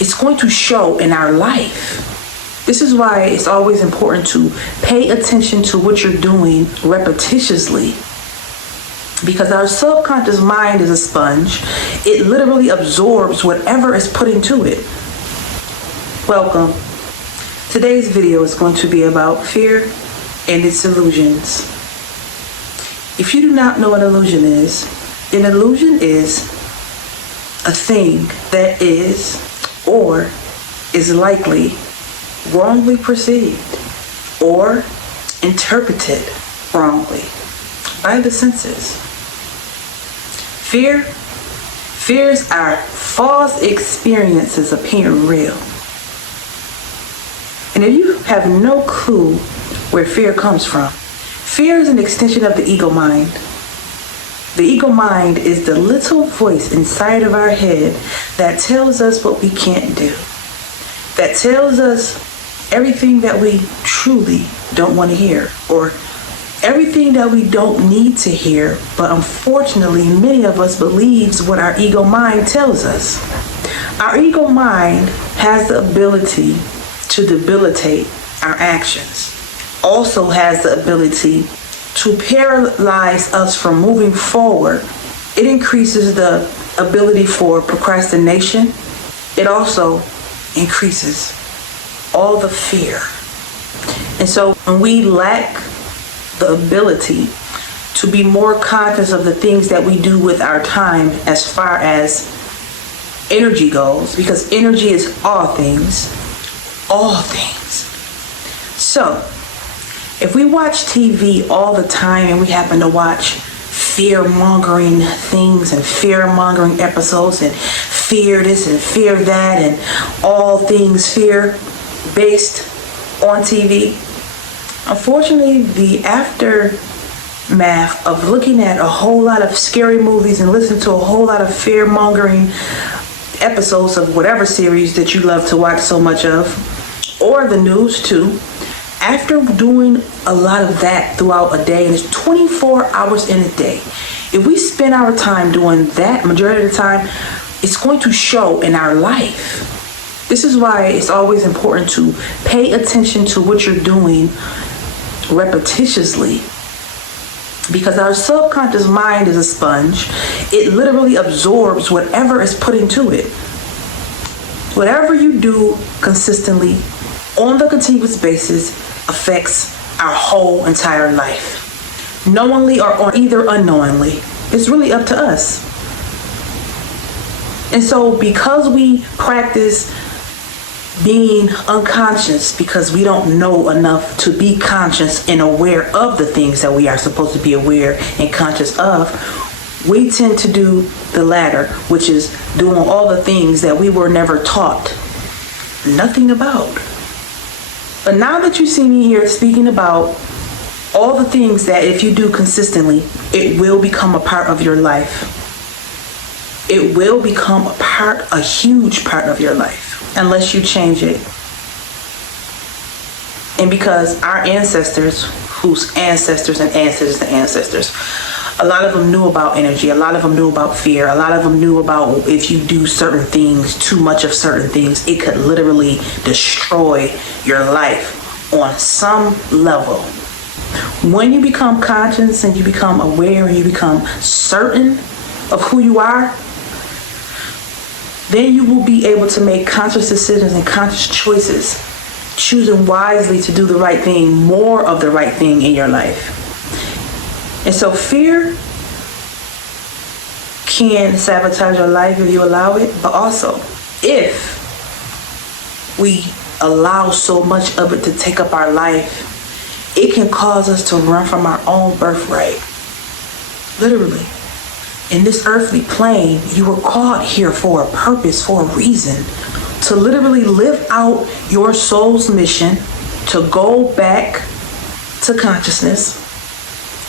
it's going to show in our life. This is why it's always important to pay attention to what you're doing repetitiously. Because our subconscious mind is a sponge. It literally absorbs whatever is put into it. Welcome. Today's video is going to be about fear and its illusions. If you do not know what an illusion is a thing that is or is likely wrongly perceived or interpreted wrongly by the senses. Fears are false experiences appearing real. And if you have no clue where fear comes from, fear is an extension of the ego mind. The ego mind is the little voice inside of our head that tells us what we can't do, that tells us everything that we truly don't want to hear, or everything that we don't need to hear, but unfortunately many of us believes what our ego mind tells us. Our ego mind has the ability to debilitate our actions, also has the ability to paralyze us from moving forward. It increases the ability for procrastination. It also increases all the fear. And so when we lack the ability to be more conscious of the things that we do with our time as far as energy goes, because energy is all things. So if we watch TV all the time and we happen to watch fear-mongering things and fear-mongering episodes and fear this and fear that and all things fear-based on TV, unfortunately, the aftermath of looking at a whole lot of scary movies and listening to a whole lot of fear-mongering episodes of whatever series that you love to watch so much of, or the news too, after doing a lot of that throughout a day, and it's 24 hours in a day, if we spend our time doing that majority of the time, it's going to show in our life. This is why it's always important to pay attention to what you're doing repetitiously, because our subconscious mind is a sponge. It literally absorbs whatever is put into it. Whatever you do consistently on the continuous basis affects our whole entire life, knowingly or either unknowingly. It's really up to us. And so because we practice being unconscious, because we don't know enough to be conscious and aware of the things that we are supposed to be aware and conscious of, we tend to do the latter, which is doing all the things that we were never taught nothing about. But now that you see me here speaking about all the things that if you do consistently, it will become a part of your life. It will become a huge part of your life, unless you change it. And because our ancestors, whose ancestors and ancestors and ancestors, a lot of them knew about energy, a lot of them knew about fear, a lot of them knew about if you do certain things, too much of certain things, it could literally destroy your life on some level. When you become conscious and you become aware and you become certain of who you are, then you will be able to make conscious decisions and conscious choices, choosing wisely to do the right thing, more of the right thing in your life. And so fear can sabotage your life if you allow it, but also if we allow so much of it to take up our life, it can cause us to run from our own birthright. Literally. In this earthly plane, you were called here for a purpose, for a reason, to literally live out your soul's mission, to go back to consciousness,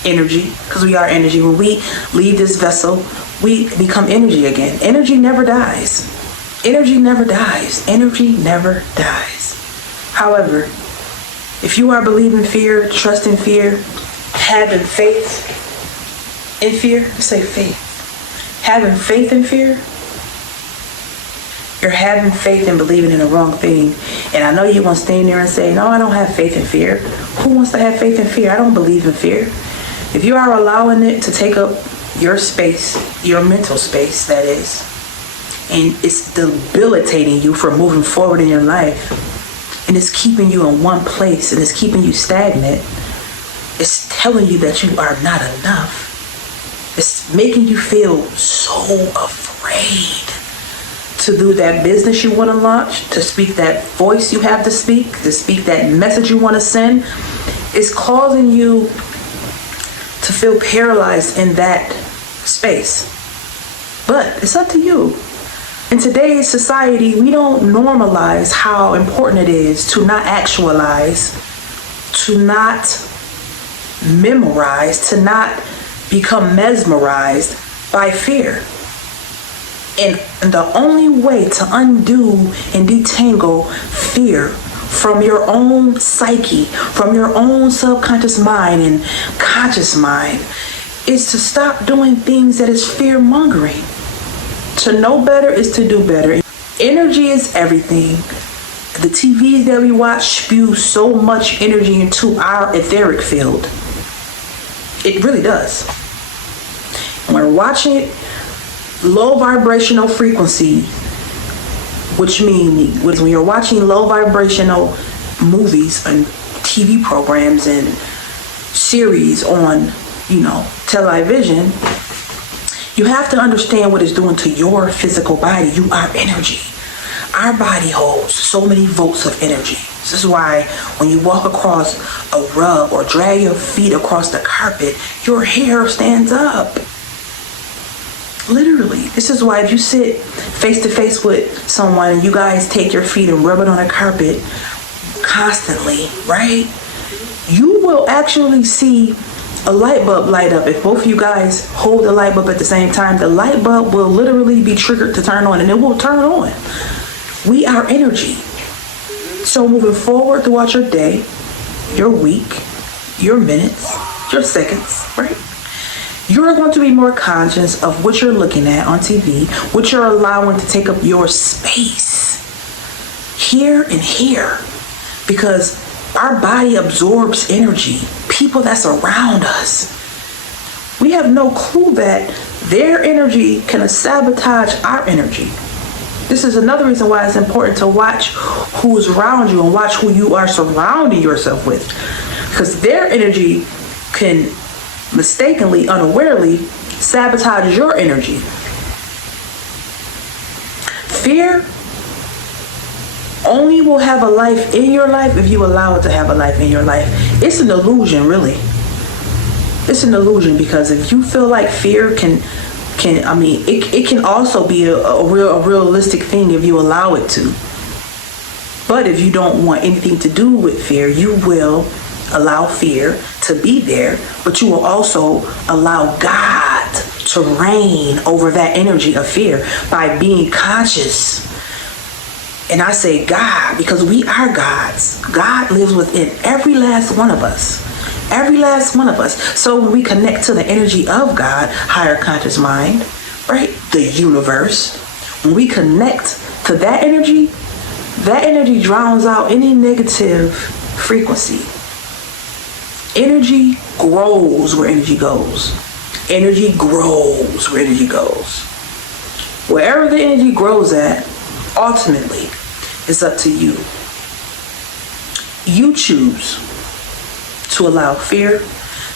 energy, because we are energy. When we leave this vessel, we become energy again. Energy never dies. Energy never dies. Energy never dies. However, if you are believing fear, trusting fear, having faith in fear, say faith. Having faith in fear, You're having faith and believing in the wrong thing. And I know you want to stand there and say, no, I don't have faith in fear. Who wants to have faith in fear? I don't believe in fear. If you are allowing it to take up your space, your mental space, that is, and it's debilitating you from moving forward in your life, and it's keeping you in one place, and it's keeping you stagnant, it's telling you that you are not enough. It's making you feel so afraid to do that business you want to launch, to speak that voice you have to speak that message you want to send. It's causing you to feel paralyzed in that space. But it's up to you. In today's society, we don't normalize how important it is to not actualize, to not memorize, to not become mesmerized by fear. And the only way to undo and detangle fear from your own psyche, from your own subconscious mind and conscious mind, is to stop doing things that is fear-mongering. To know better is to do better. Energy is everything. The TVs that we watch spew so much energy into our etheric field. It really does. When we're watching it, low vibrational frequency, which means when you're watching low vibrational movies and TV programs and series on, television, you have to understand what it's doing to your physical body. You are energy. Our body holds so many volts of energy. This is why when you walk across a rug or drag your feet across the carpet, your hair stands up. Literally. This is why if you sit face to face with someone and you guys take your feet and rub it on a carpet constantly, right? You will actually see a light bulb light up. If both of you guys hold the light bulb at the same time, the light bulb will literally be triggered to turn on, and it will turn on. We are energy. So moving forward throughout your day, your week, your minutes, your seconds, right? You're going to be more conscious of what you're looking at on TV, what you're allowing to take up your space here and here, because our body absorbs energy. People that's around us, we have no clue that their energy can sabotage our energy. This is another reason why it's important to watch who's around you and watch who you are surrounding yourself with, because their energy can mistakenly, unawarely sabotage your energy. Fear only will have a life in your life if you allow it to have a life in your life. It's an illusion, really. It's an illusion, because if you feel like fear it can also be a realistic thing if you allow it to. But if you don't want anything to do with fear, you will allow fear to be there, but you will also allow God to reign over that energy of fear by being conscious. And I say God because we are gods. God lives within every last one of us. Every last one of us. So when we connect to the energy of God, higher conscious mind, right? The universe. When we connect to that energy drowns out any negative frequency. Energy grows where energy goes. Energy grows where energy goes. Wherever the energy grows at, ultimately, it's up to you. You choose to allow fear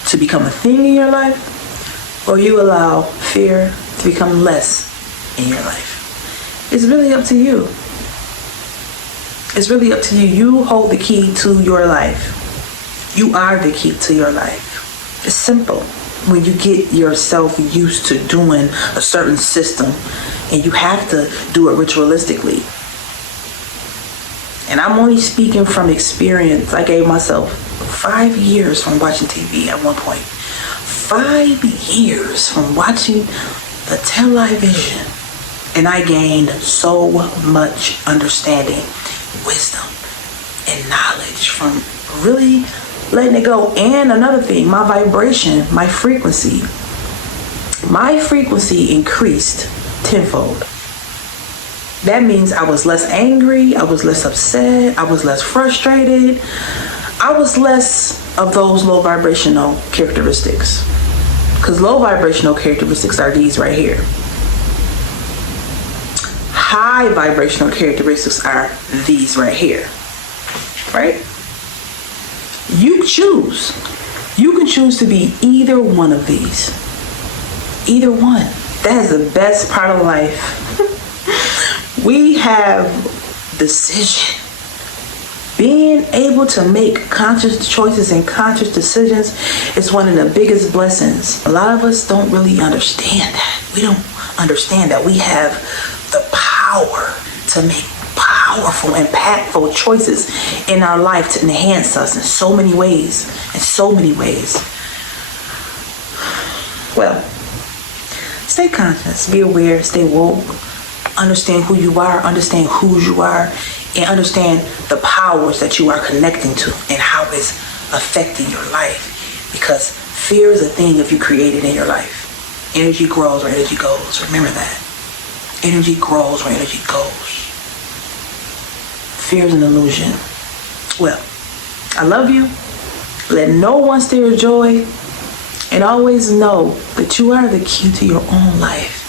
to become a thing in your life, or you allow fear to become less in your life. It's really up to you. It's really up to you. You hold the key to your life. You are the key to your life. It's simple. When you get yourself used to doing a certain system and you have to do it ritualistically. And I'm only speaking from experience. I gave myself 5 years from watching TV at one point. 5 years from watching the television. And I gained so much understanding, wisdom, and knowledge from really letting it go. And another thing, my vibration, my frequency increased tenfold. That means I was less angry, I was less upset, I was less frustrated, I was less of those low vibrational characteristics. Because low vibrational characteristics are these right here. High vibrational characteristics are these right here. Right? You choose. You can choose to be either one of these. Either one. That is the best part of life. We have decision. Being able to make conscious choices and conscious decisions is one of the biggest blessings. A lot of us don't really understand that. We don't understand that we have the power to make powerful, impactful choices in our life to enhance us in so many ways. In so many ways. Well, stay conscious, be aware, stay woke. Understand who you are, understand whose you are, and understand the powers that you are connecting to and how it's affecting your life. Because fear is a thing if you create it in your life. Energy grows where energy goes. Remember that. Energy grows where energy goes. Fear is an illusion. Well, I love you. Let no one steal your joy. And always know that you are the key to your own life.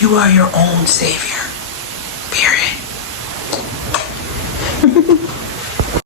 You are your own savior.